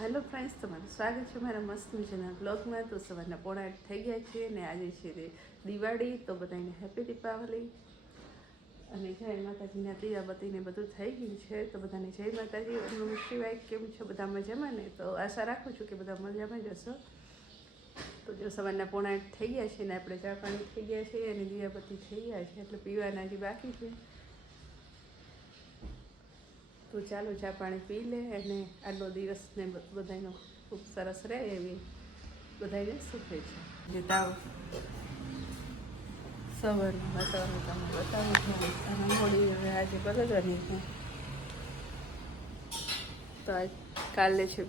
Hello friends, તમારું સ્વાગત છે મારા મસ્ત મજાના બ્લોગમાં. તો સવારના 7:30 થઈ ગયા છે ને આજે છે દિવાળી. તો બધાને હેપી દીપાવલી અને જય માતાજીના દીવાબત્તીને બધું થઈ ગયું છે. તો બધાને જય માતાજી. ઓમ શિવાય. કેમ છો બધા મજામાં ને? તો આશા રાખું છું કે બધા મજામાં જ હશો. તો જો સવારના 7:30 થઈ ગયા છે ને આપણે ચા પાણી થઈ ગયા છે અને દીવાબત્તી થઈ ગયા છે એટલે પીવાના હજી બાકી છે. તો ચાલો ચા પાણી પી લે અને આજનો દિવસને બધાનો ખૂબ સરસ રહે એવી બધાને શુભેચ્છા. જે તાવ સવારનું વાતાવરણ તમને બતાવું છું. રંગોળી હવે આજે બગડવાની છે. તો આજ કાલે છે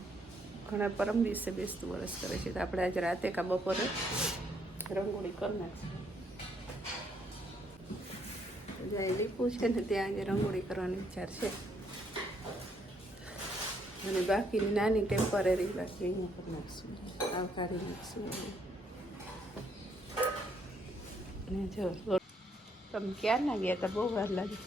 ઘણા પરમ દિવસે બેસતું વરસ કરે છે તો આપણે આજે રાતે કા બપોરે રંગોળી કરી નાખીએ. જ્યાં લીપું છે ને ત્યાં આજે રંગોળી કરવાનો વિચાર છે અને બાકીની નાની ટેમ્પરરી બાકી અહીંયા કરી નાખશું, આવ કાઢી નાખશું. અને જો તમે ક્યાં ના ગયા હતા? બહુ વાર લાગી.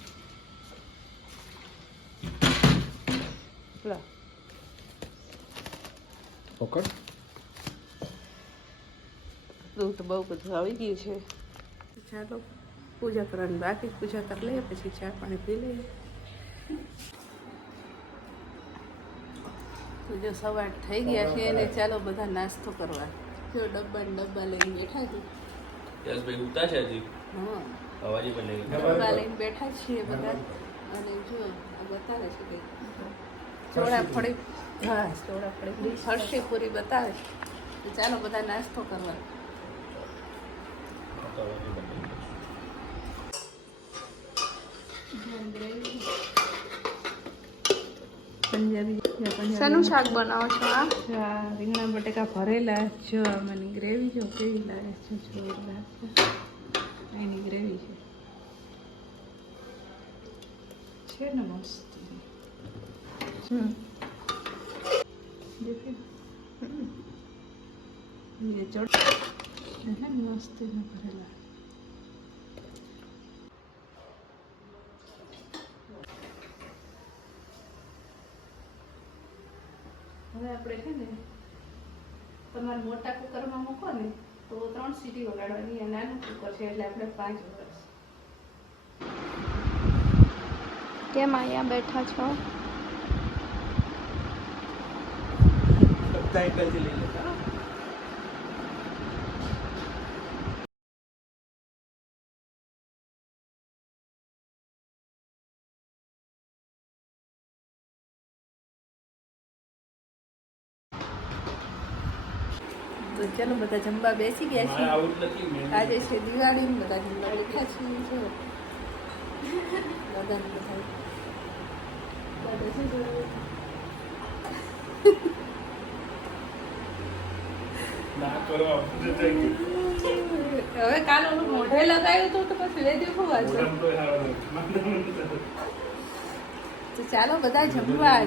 દૂધ બહુ બધું આવી ગયું છે. ચાલો પૂજા કરવાની બાકી, પૂજા કરી લઈએ પછી ચા પાણી પી લઈએ. તો જો સવાર થઈ ગયા છે અને ચાલો બધા નાસ્તો કરવા. જો ડબ્બા લઈને બેઠા છે. યસભાઈ ઉતા છે હજી. હા, અવાજી બને ડબ્બા લઈને બેઠા છીએ બધા. અને જો આ બતાવે છે કે ચોળાફળી, હા ચોળાફળી હર્ષી પૂરી બતાવે છે. તો ચાલો બધા નાસ્તો કરવા. પંજાબી શેનું શાક બનાવો છો? આ રીંગણા બટેકા ભરેલા. જો આમાંની ગ્રેવી જો કેવી લાગે છે. જોરદાર એની ગ્રેવી છે ને મસ્ત. મસ્ત ભરેલા. હવે આપણે છે ને તમારે મોટા કુકરમાં મૂકો ને તો 3 સીટી વગાડવાની. આ નાનું કુકર છે એટલે આપણે 5 વગાડશું. કેમ અહીંયા બેઠા છો? તો ચાલો બધા જમવા બેસી ગયા છે. આજે છે દિવાળી, બધા જમવા બેઠા છીએ. જો બધાને બધા શું જોયું? હવે કાલ ઓલું મોઢે લગાવ્યું હતું તો પછી વેદી ખોવા છે. તો ચાલો બધા જમવા.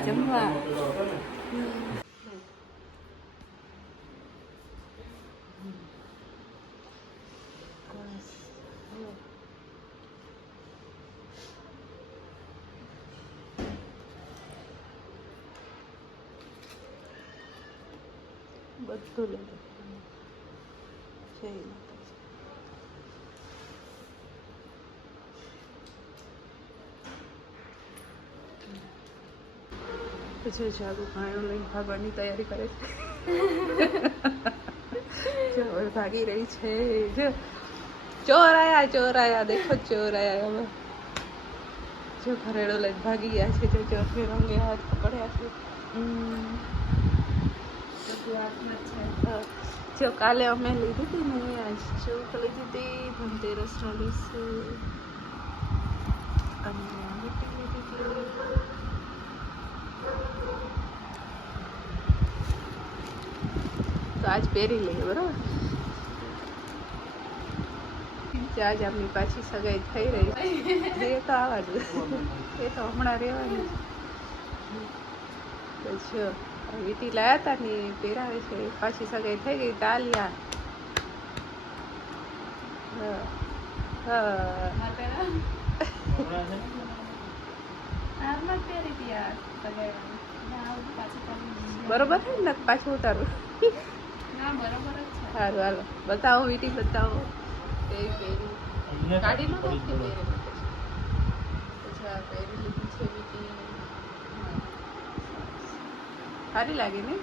બધું લઈ પછી જાગુ ભાણું લઈને ભાગવાની તૈયારી કરે છે. જો ભાગી રહી છે. જો ચોર આયા દેખો, ચોર આયા. હવે જો ઘરેડો લઈને ભાગી ગયા છે. જો ચોરને રંગે હાથ પકડ્યા છે. જો કાલે અમે લીધી હતી ને આજ ચોક લીધી હતી ધનતેરસના દિવસે અને લીધી હતી. તો આજ પહેરી લઈએ બરાબર. આજ આપણી પાછી સગાઈ થઈ રહી. એ તો આવા જ, એ તો હમણાં રહેવાની. પછી વીટી લાયા હતા ને પહેરાવે છે. પાછી સગાઈ થઈ ગઈ. તાલિયા. પહેરી હતી યાર સગાઈ. બરોબર છે ને પાછું ઉતારું ના બરાબર જ છે. સારું હાલો બતાવો વીટી બતાવો એ પહેરી કાઢી નો નાખી પહેરે અચ્છા પહેરી લીધી છે વીટી સારી લાગે ને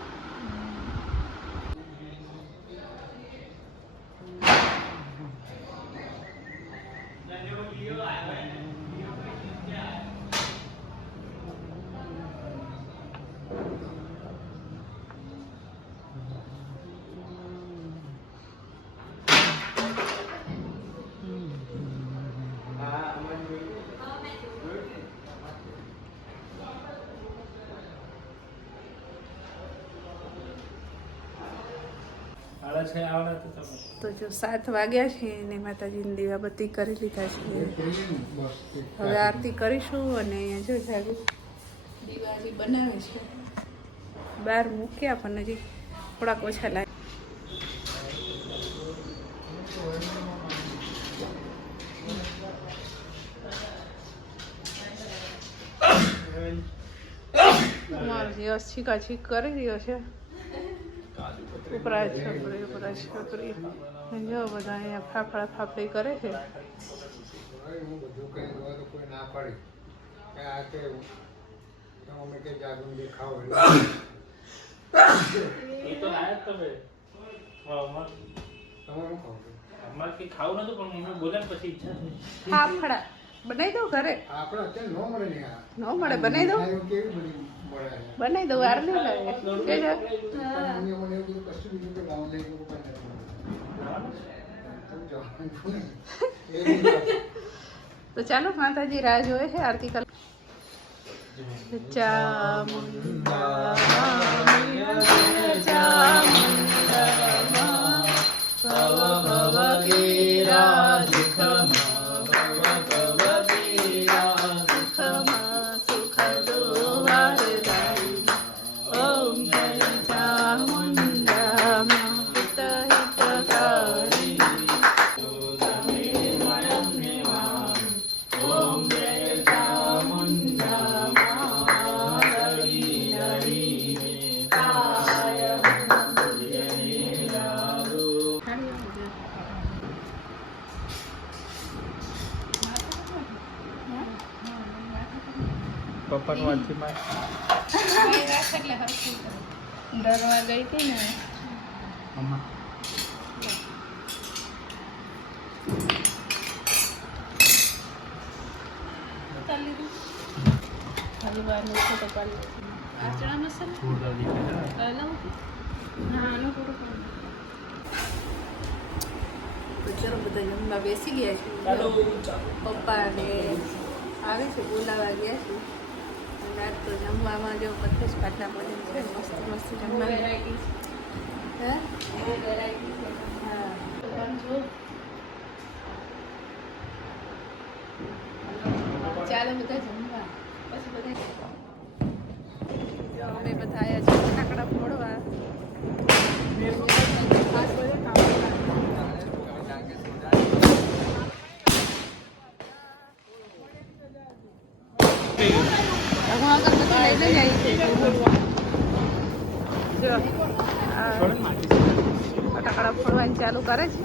તો જો 7 વાગ્યા છે અને માતાજીની દીવાબત્તી કરી લીધા છે હવે આરતી કરીશું અને અહીંયા જો જાગુ દીવાજી બનાવે છે બહાર મૂક્યા પણ હજી થોડાક ઓછા લાગે અમારો યશ છીકા છીક કરી રહ્યો છે ઉપરા છોકરી જો બધા અહીંયા ફાફડા ફાફડી કરે છે ફાફડા બનાવી દઉં ઘરે ન મળે બનાવી દઉં બનાવી દઉં વાર નહીં લાગે તો ચાલો માતાજી રાહ જોવે છે આરતી કર પપ્પાનું વાંચી માં ડરવા ગઈ હતી ને મમ્મા હલવાનું છે તો પાડી આ ચણા મસાલા લઉં હા આનો થોડો તો ચલો બધા જમવા બેસી ગયા છે પપ્પા ને આવે છે બોલાવા ગયા છે અને આજ તો જમવામાં જો બધે જ પાટલા પડે છે મસ્ત મસ્ત જમવા વેરાયટી હે વેરાયટી છે હા ચાલો બધા જમવા પછી બધા જો અમે બધા આવ્યા છે ફટાકડા ફોડવા ફટાકડા ફોડવાનું ચાલુ કરે છે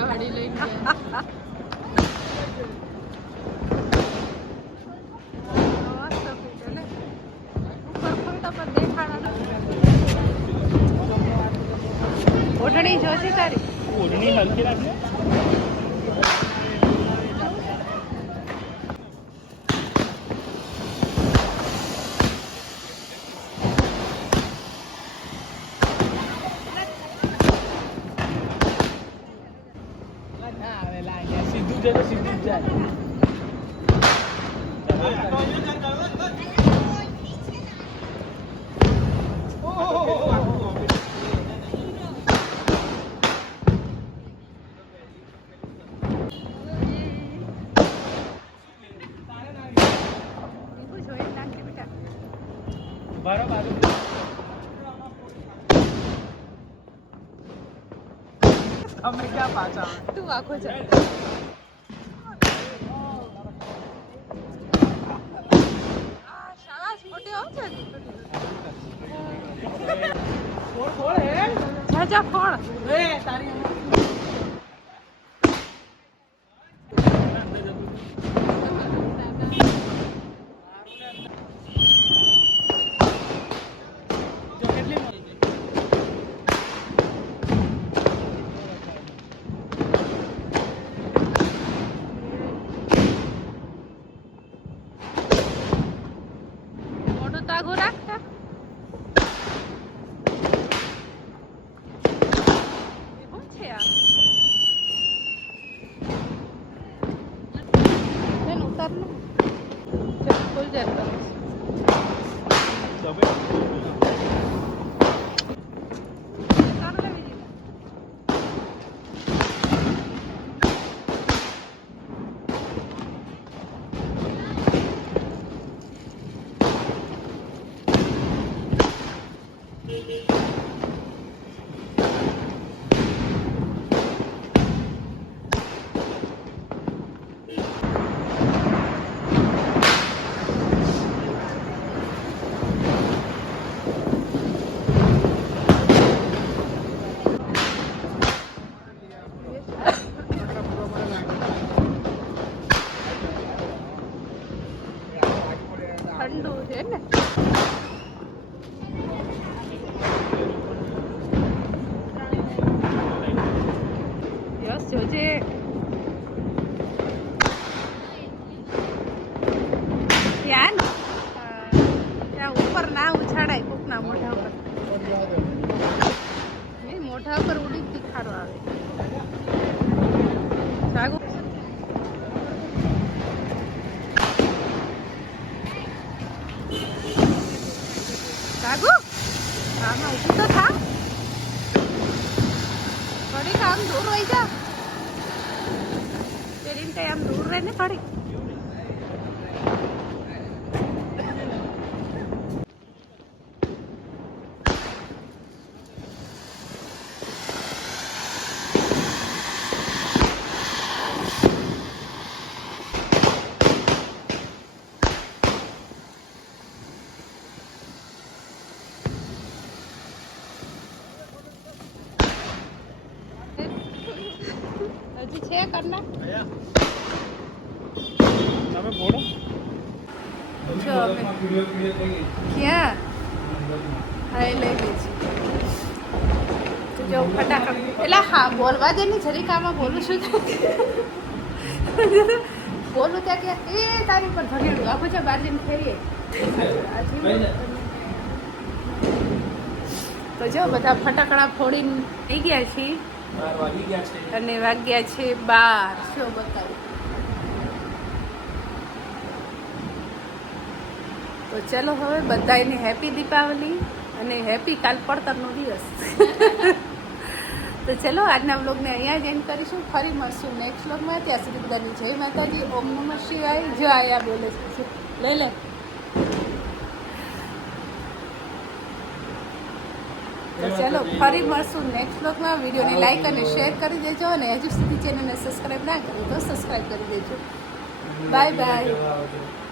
હાડી લઈ ગયા ઓઢણી જોશે તારી ઓઢણી હલકી રાખજે સીધું જતો સીધું જ જાય બરાબર અમે ક્યાં પાછા તું આખો છે શાબાશ મોટી આવ છે ફોડ ફોડ હે જાજા ફળ એ તારી મોટું તાગું રાખતા એ શું છે આ બેન ઉતાર ને ચાલ ખોલ જાય તો ઉતાર લે બીજી ઠંડુ છે ને યસ જોજે ત્યાં ને ત્યાં ઉપર ના ઉછાડાય કોકના મોઢા ઉપર એ મોઢા ઉપર ઉડી તીખારો આવે સાગુ સાગુ આમાં ઊભી તો થા થોડીક આમ દૂર રહી જા પેલી કઈ આમ દૂર રહે ને થોડીક હજી છે કરના તમે ફોડો જો અમે ક્યાં હા એ લઈ લઈ જો ફટાકડ એટલે હા બોલવા દે ને જરીક આમાં બોલું છું બોલું ત્યાં કે એ તારી પર ધગેડું આખું છે બાજરીને ફેરીએ તો જો બધા ફટાકડા ફોડીને થઈ ગયા છીએ અને વાગ્યા છે 12 શું બતાવું તો ચલો હવે બધાને હેપી દીપાવલી અને હેપી કાલ પડતરનો દિવસ તો ચલો આજના વ્લોગને અહીંયા જ એન્ડ કરીશું ફરી મળશું નેક્સ્ટ વ્લોગમાં ત્યાં સુધી બધાની જય માતાજી ઓમ નમઃ શિવાય જો આયા બોલે છે લે લે તો ચલો ફરી મળશું નેક્સ્ટ વ્લોગમાં વિડીયોને લાઈક અને શેર કરી દેજો અને હજુ સુધી ચેનલને સબસ્ક્રાઈબ ના કરી તો સબસ્ક્રાઈબ કરી દેજો બાય બાય